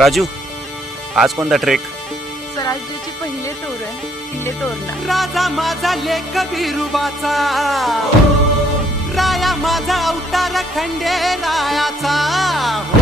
राजू, आज कोणता ट्रेक? स्वराज्याचे पहिले तोरण किल्ले तोरणा. राजा माझा लेख बिरुबाचा, राया माझा अवतार खंडे रायाचा.